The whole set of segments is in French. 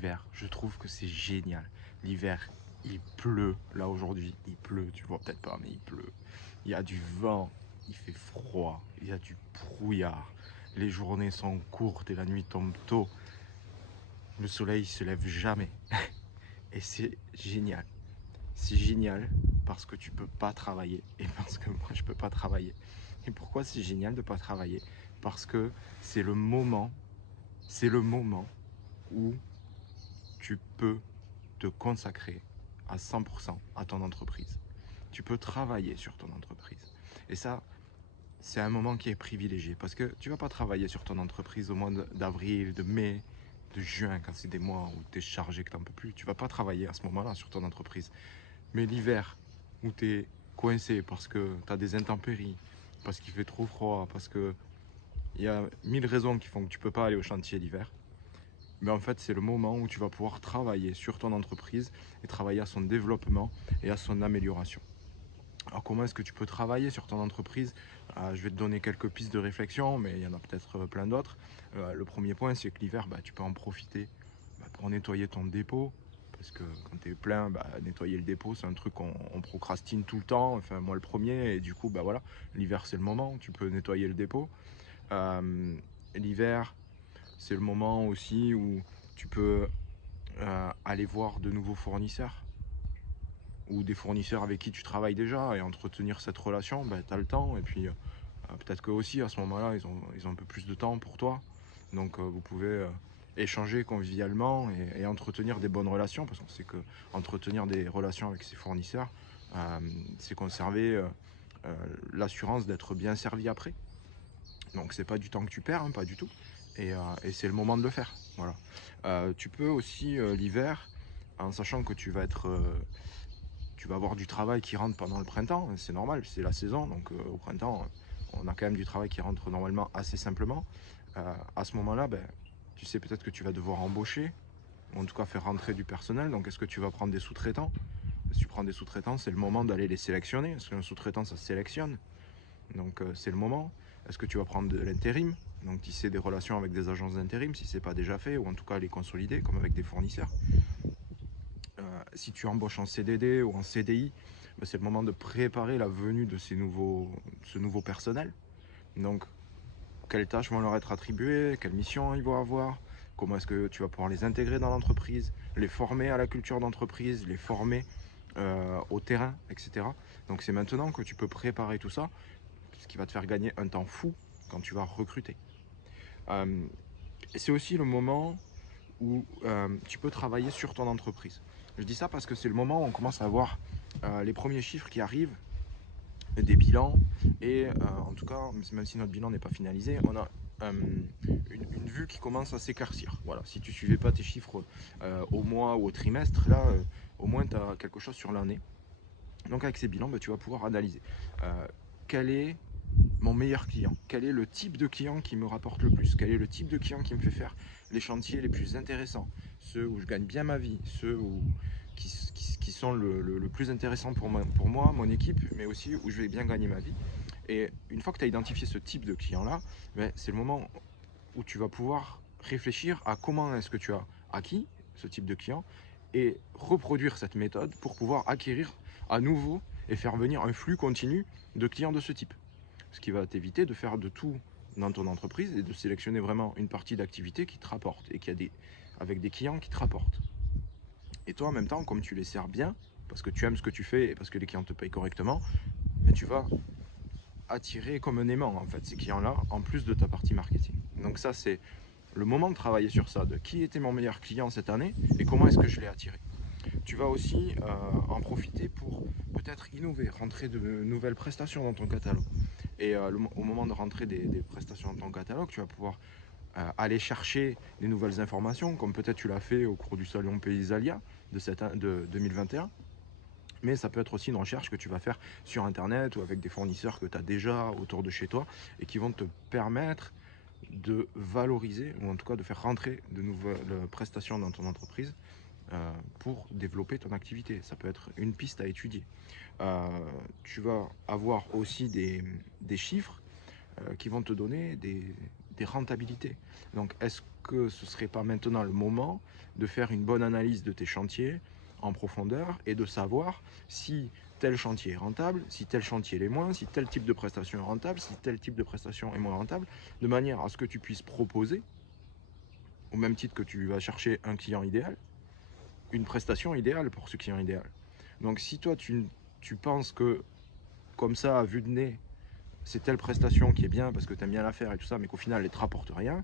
l'hiver, je trouve que c'est génial. L'hiver, il pleut. Là aujourd'hui, il pleut. Tu vois peut-être pas, mais il pleut. Il y a du vent, il fait froid, il y a du brouillard. Les journées sont courtes et la nuit tombe tôt. Le soleil se lève jamais. Et c'est génial. C'est génial parce que tu peux pas travailler et parce que moi je peux pas travailler. Et pourquoi c'est génial de pas travailler? Parce que c'est le moment où tu peux te consacrer à 100% à ton entreprise. Tu peux travailler sur ton entreprise. Et ça, c'est un moment qui est privilégié parce que tu vas pas travailler sur ton entreprise au mois d'avril, de mai, de juin, quand c'est des mois où tu es chargé, que tu n'en peux plus. Tu vas pas travailler à ce moment-là sur ton entreprise. Mais l'hiver, où tu es coincé parce que tu as des intempéries, parce qu'il fait trop froid, parce qu'il y a 1000 raisons qui font que tu peux pas aller au chantier l'hiver, mais en fait, c'est le moment où tu vas pouvoir travailler sur ton entreprise et travailler à son développement et à son amélioration. Alors, comment est-ce que tu peux travailler sur ton entreprise? Je vais te donner quelques pistes de réflexion, mais il y en a peut-être plein d'autres. Le premier point, c'est que l'hiver, tu peux en profiter pour nettoyer ton dépôt. Parce que quand tu es plein, nettoyer le dépôt, c'est un truc qu'on procrastine tout le temps. Enfin, moi le premier. Et du coup, voilà, l'hiver, c'est le moment où tu peux nettoyer le dépôt. Euh, L'hiver, c'est le moment aussi où tu peux aller voir de nouveaux fournisseurs ou des fournisseurs avec qui tu travailles déjà et entretenir cette relation. Tu as le temps et puis peut-être qu'eux aussi à ce moment-là ils ont un peu plus de temps pour toi. Donc vous pouvez échanger convivialement et entretenir des bonnes relations parce qu'on sait que entretenir des relations avec ses fournisseurs, c'est conserver euh, l'assurance d'être bien servi après. Donc c'est pas du temps que tu perds, hein, pas du tout. Et c'est le moment de le faire. Voilà. Tu peux aussi l'hiver, en sachant que tu vas avoir du travail qui rentre pendant le printemps, c'est normal, c'est la saison, donc au printemps, on a quand même du travail qui rentre normalement assez simplement. À ce moment-là, tu sais peut-être que tu vas devoir embaucher, ou en tout cas faire rentrer du personnel, donc est-ce que tu vas prendre des sous-traitants? Si tu prends des sous-traitants, c'est le moment d'aller les sélectionner, parce qu'un sous-traitant, ça se sélectionne. Donc c'est le moment. Est-ce que tu vas prendre de l'intérim? Donc tisser des relations avec des agences d'intérim si ce n'est pas déjà fait, ou en tout cas les consolider comme avec des fournisseurs. Si tu embauches en CDD ou en CDI, c'est le moment de préparer la venue de ce nouveau personnel. Donc quelles tâches vont leur être attribuées, quelles missions ils vont avoir, comment est-ce que tu vas pouvoir les intégrer dans l'entreprise, les former à la culture d'entreprise, les former au terrain, etc. Donc c'est maintenant que tu peux préparer tout ça, ce qui va te faire gagner un temps fou quand tu vas recruter. Euh, c'est aussi le moment où tu peux travailler sur ton entreprise. Je dis ça parce que c'est le moment où on commence à avoir les premiers chiffres qui arrivent, des bilans, et en tout cas, même si notre bilan n'est pas finalisé, on a une vue qui commence à s'éclaircir. Voilà, si tu ne suivais pas tes chiffres au mois ou au trimestre, là, au moins tu as quelque chose sur l'année. Donc avec ces bilans, tu vas pouvoir analyser quel est mon meilleur client, quel est le type de client qui me rapporte le plus, quel est le type de client qui me fait faire les chantiers les plus intéressants, ceux où je gagne bien ma vie, ceux qui sont le plus intéressants pour moi, mon équipe, mais aussi où je vais bien gagner ma vie. Et une fois que tu as identifié ce type de client-là, c'est le moment où tu vas pouvoir réfléchir à comment est-ce que tu as acquis ce type de client et reproduire cette méthode pour pouvoir acquérir à nouveau et faire venir un flux continu de clients de ce type. Ce qui va t'éviter de faire de tout dans ton entreprise et de sélectionner vraiment une partie d'activité qui te rapporte et avec des clients qui te rapportent. Et toi, en même temps, comme tu les sers bien, parce que tu aimes ce que tu fais et parce que les clients te payent correctement, tu vas attirer comme un aimant en fait ces clients-là en plus de ta partie marketing. Donc ça, c'est le moment de travailler sur ça, de qui était mon meilleur client cette année et comment est-ce que je l'ai attiré. Tu vas aussi en profiter pour peut-être innover, rentrer de nouvelles prestations dans ton catalogue. Et au moment de rentrer des prestations dans ton catalogue, tu vas pouvoir aller chercher des nouvelles informations, comme peut-être tu l'as fait au cours du salon Paysalia de 2021. Mais ça peut être aussi une recherche que tu vas faire sur Internet ou avec des fournisseurs que tu as déjà autour de chez toi et qui vont te permettre de valoriser ou en tout cas de faire rentrer de nouvelles prestations dans ton entreprise pour développer ton activité. Ça peut être une piste à étudier. Tu vas avoir aussi des chiffres qui vont te donner des rentabilités. Donc, est-ce que ce serait pas maintenant le moment de faire une bonne analyse de tes chantiers en profondeur et de savoir si tel chantier est rentable, si tel chantier l'est moins, si tel type de prestation est rentable, si tel type de prestation est moins rentable, de manière à ce que tu puisses proposer, au même titre que tu vas chercher un client idéal, une prestation idéale pour ce client idéal. Donc si toi tu penses que comme ça, à vue de nez, c'est telle prestation qui est bien parce que tu aimes bien la faire et tout ça, mais qu'au final elle ne te rapporte rien,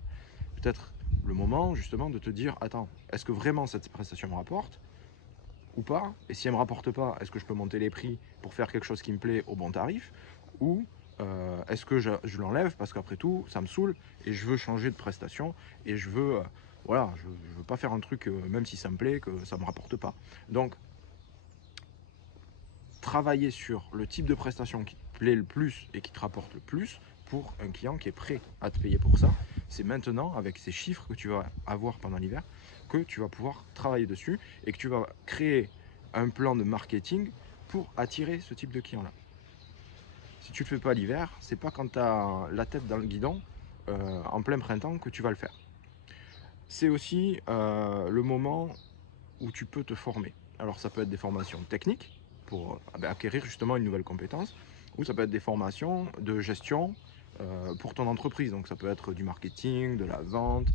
peut-être le moment justement de te dire, attends, est-ce que vraiment cette prestation me rapporte ou pas? Et si elle ne me rapporte pas, est-ce que je peux monter les prix pour faire quelque chose qui me plaît au bon tarif? Ou est-ce que je l'enlève parce qu'après tout, ça me saoule et je veux changer de prestation et je veux, voilà, je veux pas faire un truc, même si ça me plaît, que ça ne me rapporte pas. Donc, travailler sur le type de prestation qui te plaît le plus et qui te rapporte le plus pour un client qui est prêt à te payer pour ça. C'est maintenant, avec ces chiffres que tu vas avoir pendant l'hiver, que tu vas pouvoir travailler dessus et que tu vas créer un plan de marketing pour attirer ce type de client-là. Si tu ne le fais pas l'hiver, c'est pas quand tu as la tête dans le guidon en plein printemps que tu vas le faire. C'est aussi le moment où tu peux te former. Alors ça peut être des formations techniques pour acquérir justement une nouvelle compétence, ou ça peut être des formations de gestion pour ton entreprise. Donc ça peut être du marketing, de la vente,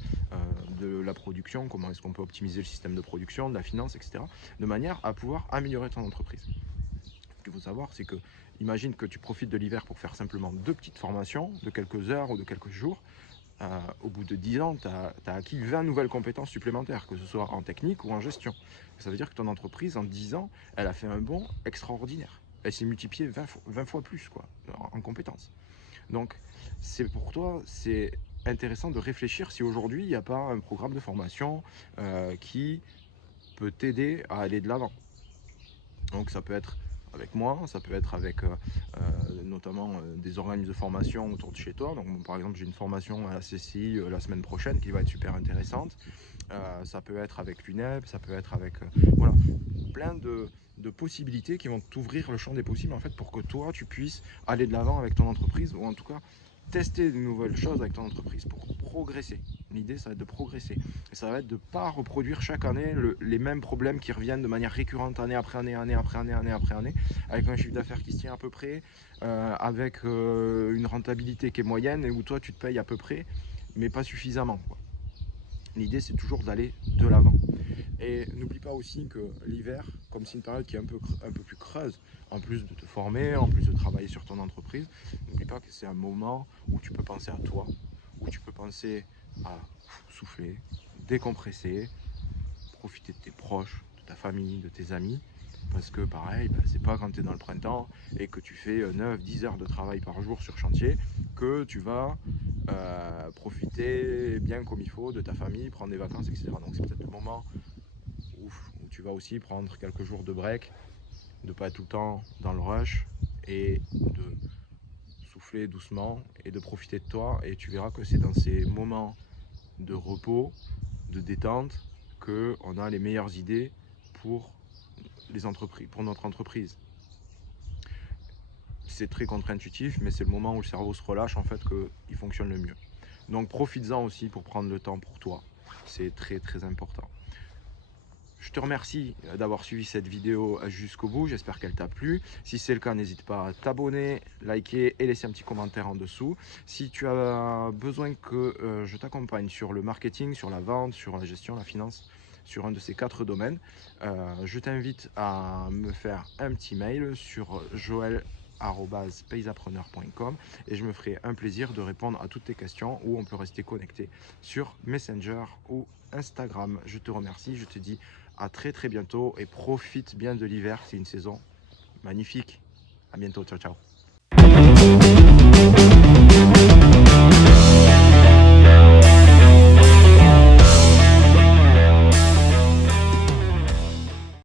de la production, comment est-ce qu'on peut optimiser le système de production, de la finance, etc. De manière à pouvoir améliorer ton entreprise. Ce qu'il faut savoir, c'est que imagine que tu profites de l'hiver pour faire simplement 2 petites formations de quelques heures ou de quelques jours. Au bout de 10 ans, tu as acquis 20 nouvelles compétences supplémentaires, que ce soit en technique ou en gestion. Ça veut dire que ton entreprise, en 10 ans, elle a fait un bond extraordinaire. Elle s'est multipliée 20 fois plus quoi, en compétences. Donc, c'est pour toi, c'est intéressant de réfléchir si aujourd'hui, il n'y a pas un programme de formation qui peut t'aider à aller de l'avant. Donc ça peut être avec moi, ça peut être avec notamment des organismes de formation autour de chez toi. Donc par exemple, j'ai une formation à la CCI la semaine prochaine qui va être super intéressante. Ça peut être avec l'UNEP, ça peut être avec voilà, plein de possibilités qui vont t'ouvrir le champ des possibles en fait pour que toi tu puisses aller de l'avant avec ton entreprise, ou en tout cas tester de nouvelles choses avec ton entreprise pour progresser. L'idée, ça va être de progresser. Et ça va être de ne pas reproduire chaque année les mêmes problèmes qui reviennent de manière récurrente année après année, année après année, année après année, avec un chiffre d'affaires qui se tient à peu près, avec une rentabilité qui est moyenne et où toi tu te payes à peu près, mais pas suffisamment, quoi. L'idée, c'est toujours d'aller de l'avant. Et n'oublie pas aussi que l'hiver, comme c'est une période qui est un peu plus creuse, en plus de te former, en plus de travailler sur ton entreprise, n'oublie pas que c'est un moment où tu peux penser à toi, où tu peux penser à souffler, décompresser, profiter de tes proches, de ta famille, de tes amis. Parce que pareil, c'est pas quand tu es dans le printemps et que tu fais 9-10 heures de travail par jour sur chantier que tu vas profiter bien comme il faut de ta famille, prendre des vacances, etc. Donc c'est peut-être le moment où tu vas aussi prendre quelques jours de break, de ne pas être tout le temps dans le rush et de souffler doucement et de profiter de toi. Et tu verras que c'est dans ces moments de repos, de détente, qu'on a les meilleures idées pour les entreprises, pour notre entreprise. C'est très contre-intuitif, mais c'est le moment où le cerveau se relâche en fait qu'il fonctionne le mieux. Donc profites-en aussi pour prendre le temps pour toi. C'est très très important. Je te remercie d'avoir suivi cette vidéo jusqu'au bout, j'espère qu'elle t'a plu. Si c'est le cas, n'hésite pas à t'abonner, liker et laisser un petit commentaire en dessous. Si tu as besoin que je t'accompagne sur le marketing, sur la vente, sur la gestion, la finance, sur un de ces 4 domaines, je t'invite à me faire un petit mail sur joel@paysapreneur.com et je me ferai un plaisir de répondre à toutes tes questions, ou on peut rester connecté sur Messenger ou Instagram. Je te remercie, je te dis à très très bientôt et profite bien de l'hiver, c'est une saison magnifique. À bientôt, ciao ciao.